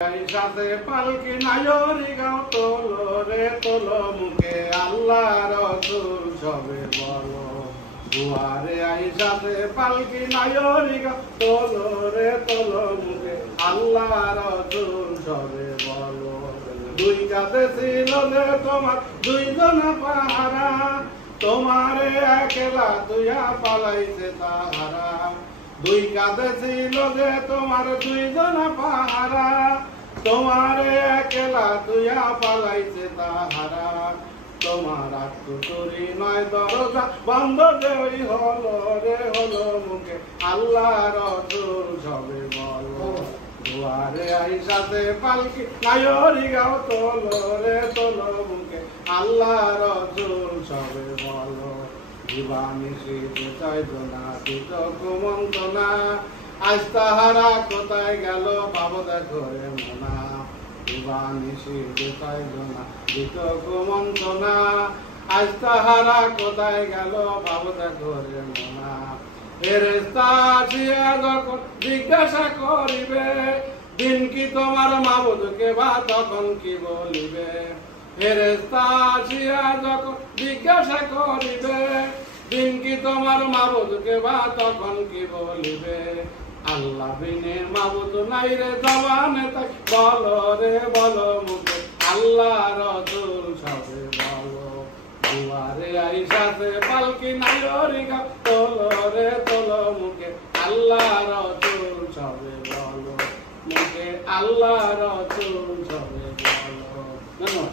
সাথে পালকি নায়রি গাও তোলো রে তোলো মুখে আল্লাহ রসুল সবে বলো দুয়ারে আইসাতে পালকি নায়রি গাও তোলো রে তোলো মুখে আল্লাহ রসুল সবে বলো দুই কাতে ছিল রে তোমার দুইজনা পাহারা তোমারে একলা দুইয়া পালাইছে তাহারা দুই কাঁধে ছিল যে তোমার দুইজনা পাহারা তোমারে একলা তুইয়া পালাইছে তাহারা তোমার আত্মচুরি নয় দরজা বন্ধ যে ওই হলো রে হলো মুখে আল্লাহ রসুল সবে বলো দুয়ারে আইসাতে পালকি নায়রি গাও তোলো রে তোলো মুখে আল্লাহ রসুল সবে বলো দিবানিশীতে চাইজনা দিত কুমন্তনা আজ তাহারা কোথায় গেল পাবো দেখো রে মনা দিবানিশীতে চাইজনা দিত কুমন্তনা আজ তাহারা কোথায় গেল পাবো দেখো রে মনা ফেরেশতা আসিয়া যখন জিজ্ঞাসা করিবে দিন কি তোমার মাবুদকে বা তখন কি বলিবে ফেরেশতা আসিয়া যখন জিজ্ঞাসা করিবে দিন কি তোমার মাবুদকে বা তখন কি বলিবে আল্লাহ বিনে মাবুদ নাই রে জবানে তাই বলো রে বলো মুখে আল্লাহ রসুল সবে বলো দুয়ারে আইসাতে পালকি নায়রি গাও তোলো রে তোলো মুখে আল্লাহ রসুল সবে বলো মুখে আল্লাহ রসুল সবে বলো।